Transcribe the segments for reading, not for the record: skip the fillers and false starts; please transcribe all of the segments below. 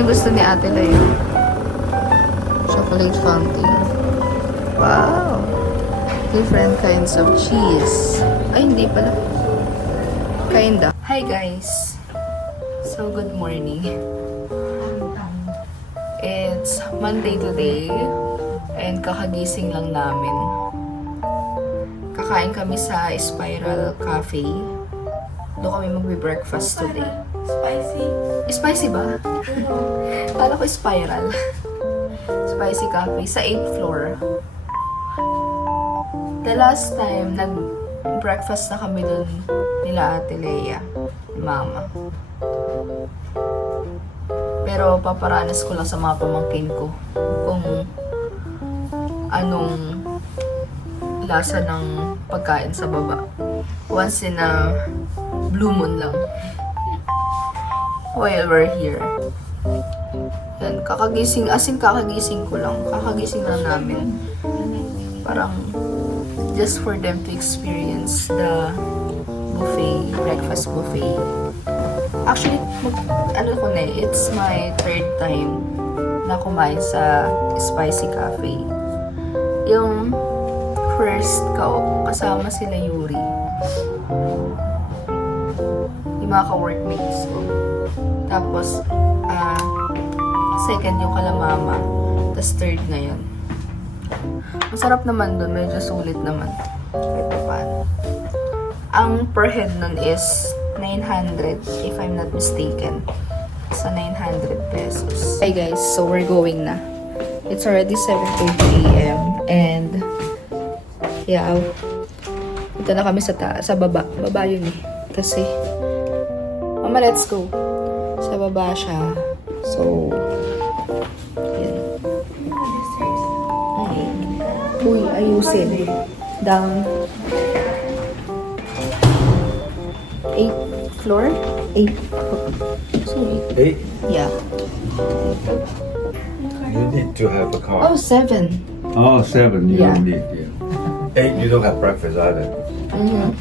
Yung gusto ni Ate Layo. Chocolate fountain. Wow! Different kinds of cheese. Ay, hindi pala. Kinda. Hi guys! So, good morning. It's Monday today. And kakagising lang namin. Kakain kami sa Spiral Cafe. Doon kami magbe-breakfast today. Spicy. Spicy ba? Kala ko Spiral. Spicy Cafe sa 8th floor. The last time, nag-breakfast na kami dun nila Ate Leia, Mama. Pero paparanas ko lang sa mga pamangkin ko kung anong lasa ng pagkain sa baba. Once in a blue moon lang. While we're here. Yan, kakagising, as in kakagising ko lang. Kakagising lang namin. Parang, just for them to experience the buffet, breakfast buffet. Actually, it's my third time na kumain sa Spicy Cafe. Yung first kasama sila Yuri. Yung mga ka-workmates ko. Tapos, second yung kala Mama. Tapos third ngayon. Masarap naman dun. Medyo sulit naman. Kahit pa paano. Ang per head nun is 900 if I'm not mistaken. Sa 900 pesos. Hey guys, so we're going na. It's already 7:30 a.m. And yeah, ito na kami sa baba. Baba yun eh. Kasi Mama, let's go. Sa baba siya. So yan. Uy, ayusin. Down 8th floor? 8. Sorry. 8? Yeah. You need to have a car. Oh, 7. Oh, 7. You Yeah. don't need. Yeah. 8. You don't have breakfast either. Mm-hmm.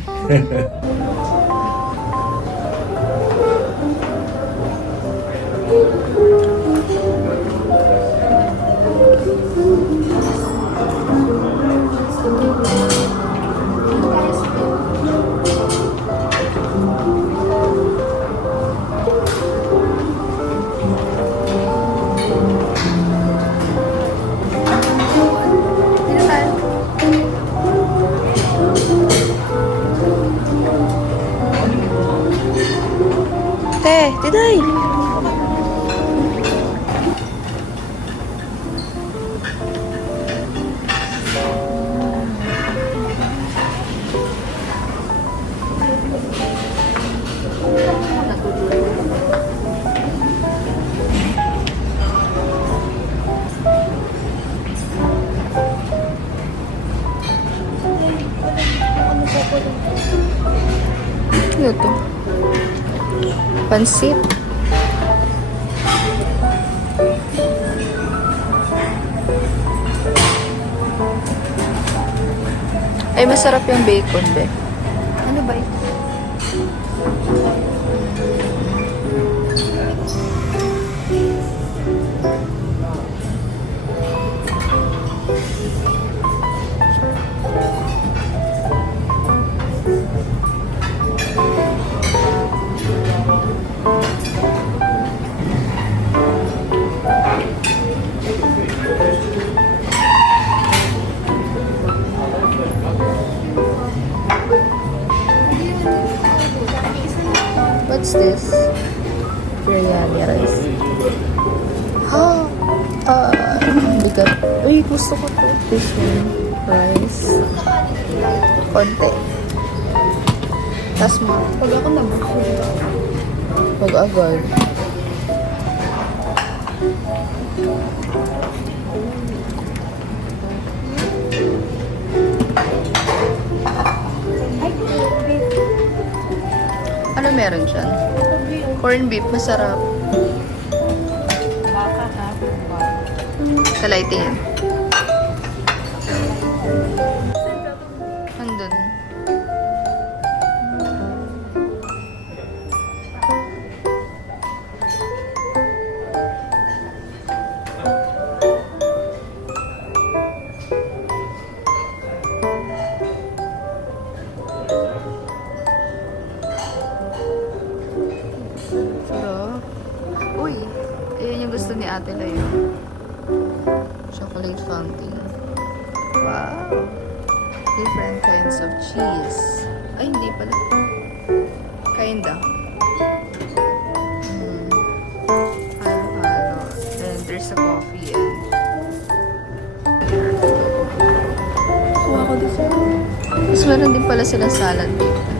Tiday! Ano to? Pansit. Ay, masarap yung bacon, be. Ano ba ito? What's this? Biryani rice. Ha! Bigat. Uy, gusto ko to. This one. Rice. Konti. Tas mo. Pag ako nabukod. Pag agad. Ano meron dyan? Corn beef, masarap. Baka ha. Kalay tingin. Andun. Gusto ni Ate Layo. Chocolate fountain. Wow. Different kinds of cheese. Ay, hindi pala. Kinda. Halo-halo. And there's a coffee and... Kuha ko dito. Tapos meron din pala silang salad dito.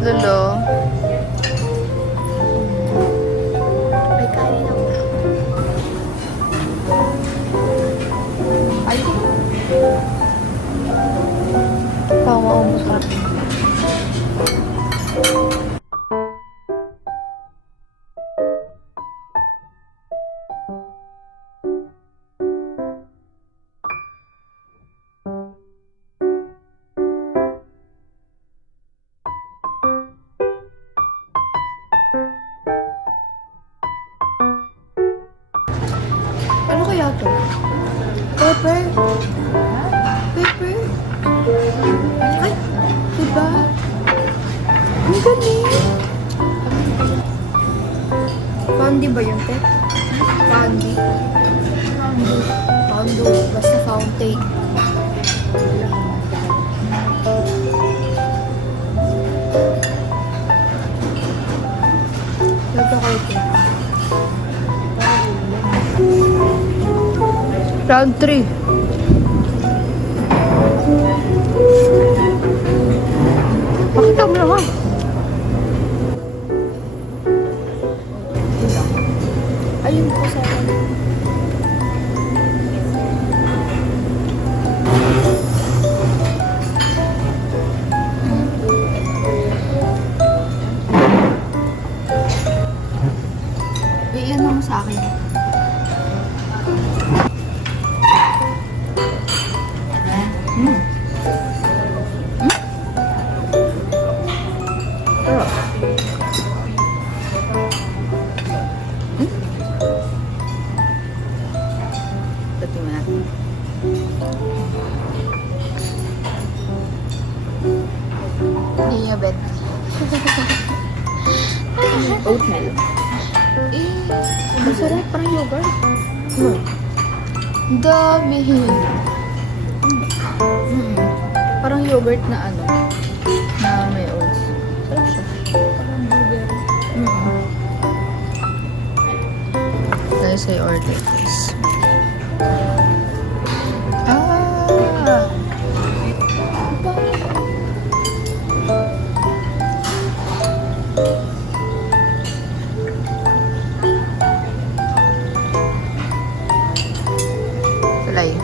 Lolo. Ay, kain ako. Ay. Tawa ako masarap. Ano kaya to? Pepper. Pepper. Ay, diba? Ang galing. Candy ba yun, te? Candy. Pondo. Basta fountain. Lagyan ko ito. Round 3. Pakita mo naman. Ayun po sa akin. Iyan mo sa akin. Tingnan natin. Iya, bet. Oatmeal. Masarap, parang yogurt. Dami. Parang yogurt na ano, na may oats. Sarap siya. Parang blueberry. Guys, I ordered this. Salay.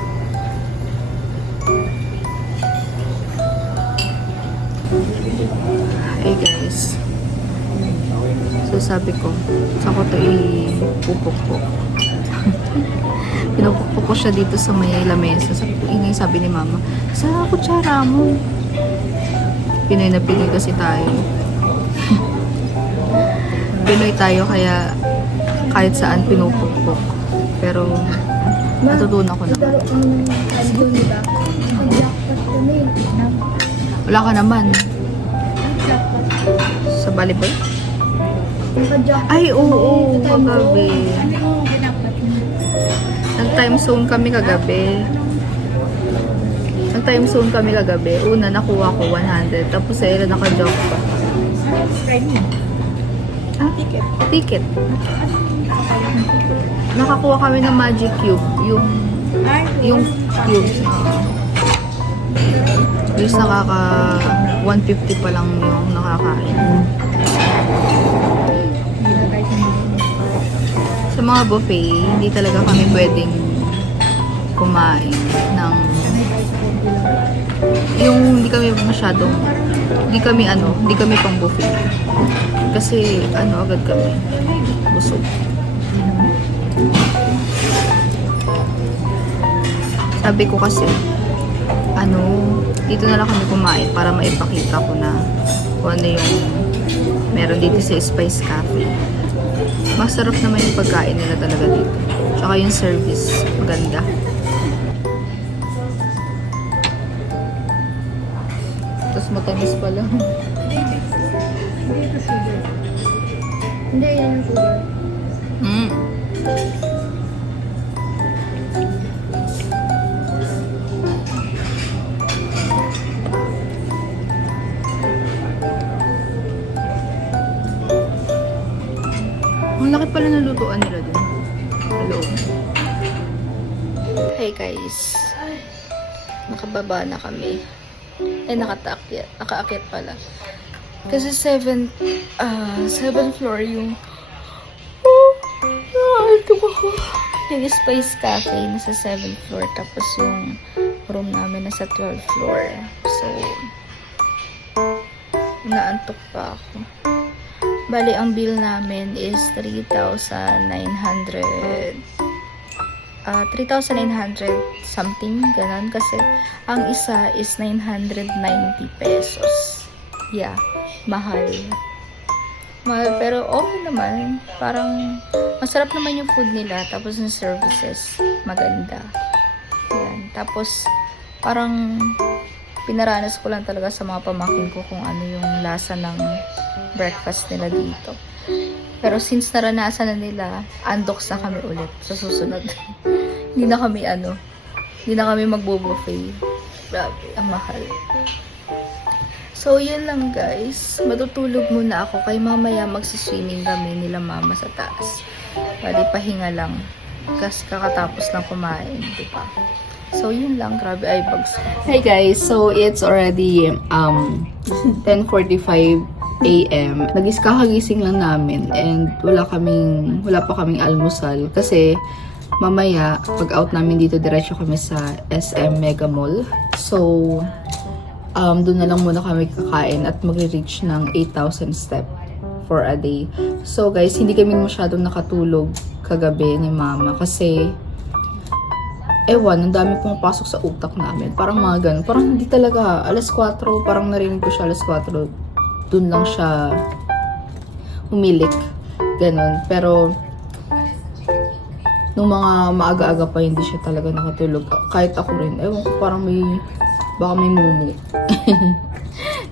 Hey guys. So sabi ko, saan ko ito ipupukpok. Pinupukpok ko siya dito sa may lamesa. Sabi ni mama, sa kutsara mo. Pinoy na Pinoy kasi tayo. Pinoy tayo kaya kahit saan pinupukpok. Pero natutunan ko na. Wala ka naman. Sa volleyball? Ay, oo, kagabi. Nag-time zone kami kagabi. Una, nakuha ko 100. Tapos sa ila naka-job pa. Ah, ticket. Nakakuha kami ng Magic Cube. Yung cubes. At least nakaka 150 pa lang yung nakakain. Sa mga buffet, hindi talaga kami pwedeng kumain ng yung hindi kami pang buffet. Kasi agad kami busog. Sabi ko kasi dito na lang kami kumain para maipakita ko na kung ano yung meron dito sa Spice Cafe. Masarap naman yung pagkain nila talaga dito. Tsaka yung service, maganda. Tapos matamis pala. Hindi ito sugar. Hindi, yan yung sugar. Ang laki pala ng lutuan nila dun. Hello. Hey guys. Nakababa na kami. Nakaakyat pala. Kasi 7th floor yung yung Spice Cafe nasa 7th floor, tapos yung room namin nasa 12th floor. So naantok pa ako. Bali, ang bill namin is 3,900 something, ganun. Kasi ang isa is 990 pesos. Yeah, mahal. Mahal, pero okay naman. Parang masarap naman yung food nila. Tapos yung services, maganda. Yan. Tapos, parang pinaranas ko lang talaga sa mga pamangkin ko kung ano yung lasa ng breakfast nila dito. Pero since naranasan na nila, undox na kami ulit sa susunod. Hindi na kami magbo-buffet. Grabe, ang mahal. So, yun lang guys. Matutulog muna ako kay mamaya magsiswimming kami nila mama sa taas. Bali, pahinga lang. Kasi kakatapos lang kumain, di ba? So, yun lang. Grabe, ay bags. Hey guys, so it's already 10:45 a.m. Kakagising lang namin and wala pa kaming almusal kasi mamaya pag out namin dito diretso kami sa SM Mega Mall. So doon na lang muna kami kakain at magre-reach ng 8,000 step for a day. So guys, hindi kami masyadong nakatulog kagabi ni mama kasi ang dami pong pasok sa utak namin. Parang mga ganun. Parang hindi talaga. Alas 4, parang narinig ko siya alas 4. Doon lang siya humilik. Ganun. Pero, nung mga maaga-aga pa, hindi siya talaga nakatulog. Kahit ako rin. Ewan ko, parang baka may mumu.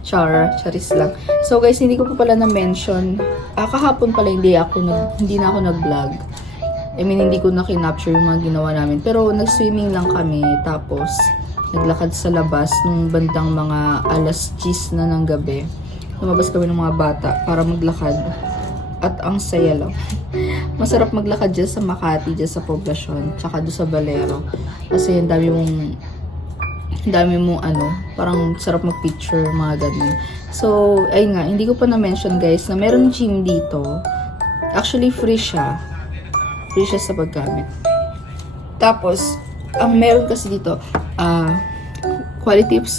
Charis lang. So guys, hindi ko pa pala na-mention. Kahapon pala hindi na ako nag-vlog. I mean, hindi ko na kinapture yung mga ginawa namin. Pero, nag-swimming lang kami. Tapos, naglakad sa labas nung bandang mga alas 10 na ng gabi. Lumabas kami ng mga bata para maglakad. At ang saya lang. Masarap maglakad dyan sa Makati, dyan sa Poblacion. Tsaka doon sa Valero. Kasi ang dami mong parang sarap mag-picture, mga ganun. So, ayun nga, hindi ko pa na-mention guys na meron gym dito. Actually, free siya sa paggamit. Tapos, ang meron kasi dito, quality of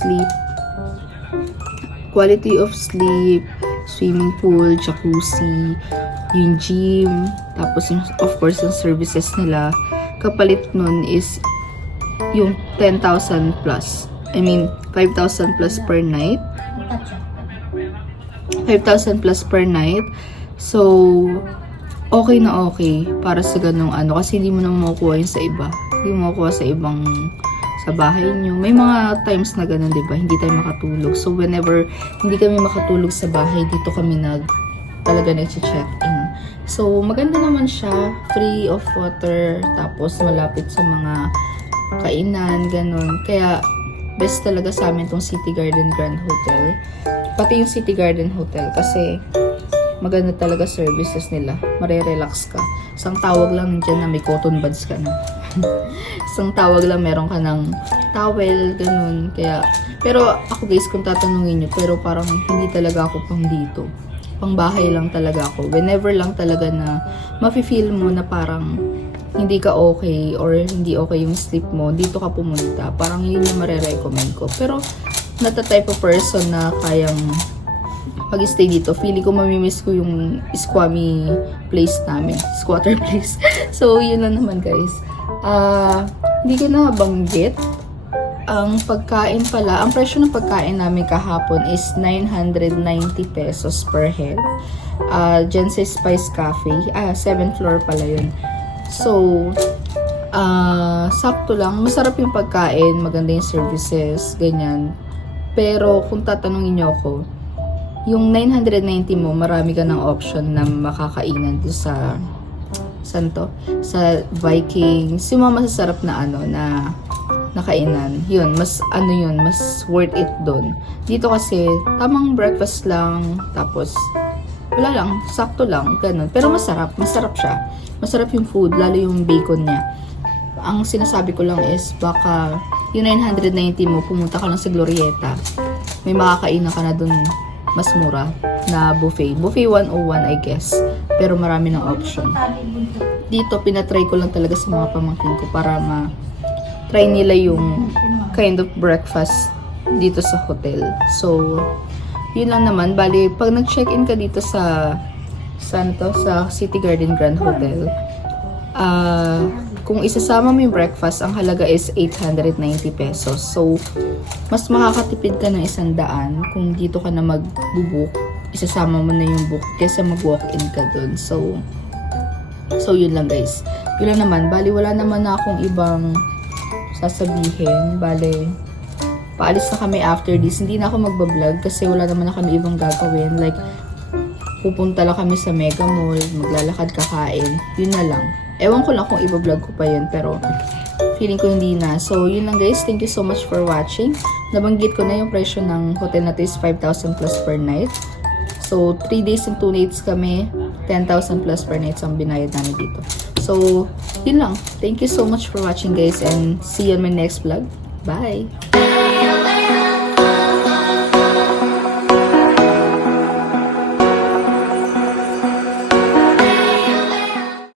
sleep, swimming pool, jacuzzi, yung gym, tapos yung, of course, yung services nila. Kapalit nun is yung 10,000 plus. I mean, 5,000 plus per night. 5,000 plus per night. So, okay na okay para sa ganung kasi hindi mo na makukuha yun sa iba. Hindi mo makukuha sa ibang sa bahay nyo. May mga times na ganun, diba? Hindi tayo makatulog. So, whenever hindi kami makatulog sa bahay, dito kami talaga nag-check-in. So, maganda naman siya. Free of water. Tapos, malapit sa mga kainan, ganun. Kaya, best talaga sa amin tong City Garden Grand Hotel. Pati yung City Garden Hotel kasi maganda talaga services nila. Mare-relax ka. Isang tawag lang dyan na may cotton buds ka na. Isang tawag lang meron ka ng towel, ganun. Kaya, pero ako guys, kung tatanungin nyo, pero parang hindi talaga ako pang dito. Pang bahay lang talaga ako. Whenever lang talaga na mafe-feel mo na parang hindi ka okay or hindi okay yung sleep mo, dito ka pumunta. Parang yun yung marirecommend ko. Pero, not the type of person na kayang mag-stay dito. Feeling ko mamimiss ko yung squammy place namin. Squatter place. So, yun lang naman guys. Hindi ko na banggit. Ang pagkain pala, ang presyo ng pagkain namin kahapon is 990 pesos per head. Dyan sa Spice Cafe. 7th floor pala yun. So, sakto lang. Masarap yung pagkain, maganda yung services, ganyan. Pero kung tatanungin niyo ako, yung 990 mo, marami ka ng option na makakainan doon sa sa Vikings. Yung mga masasarap na na nakainan. Yun, mas mas worth it doon. Dito kasi, tamang breakfast lang, tapos wala lang, sakto lang, ganun. Pero masarap siya. Masarap yung food, lalo yung bacon niya. Ang sinasabi ko lang is, baka yung 990 mo, pumunta ka lang sa Glorieta. May makakainan ka na dun mas mura na buffet. Buffet 101, I guess. Pero marami ng option. Dito, pinatry ko lang talaga sa mga pamangkin ko para try nila yung kind of breakfast dito sa hotel. So, yun lang naman. Bali, pag nag-check-in ka dito sa City Garden Grand Hotel, kung isasama mo yung breakfast, ang halaga is 890 pesos. So, mas makakatipid ka ng 100 kung dito ka na mag-book. Isasama mo na yung book kaysa mag-walk-in ka dun. So, yun lang guys. Yun lang naman. Bali, wala naman na akong ibang sasabihin. Bali, paalis na kami after this. Hindi na ako magbablog kasi wala naman na kami ibang gagawin. Like, pupunta lang kami sa Mega Mall, maglalakad, kakain. Yun na lang. Ewan ko lang kung ibablog ko pa yun, pero feeling ko hindi na. So, yun lang guys. Thank you so much for watching. Nabanggit ko na yung presyo ng hotel na to is 5,000 plus per night. So, 3 days and 2 nights kami. 10,000 plus per night ang binayad namin dito. So, yun lang. Thank you so much for watching guys and see you on my next vlog. Bye!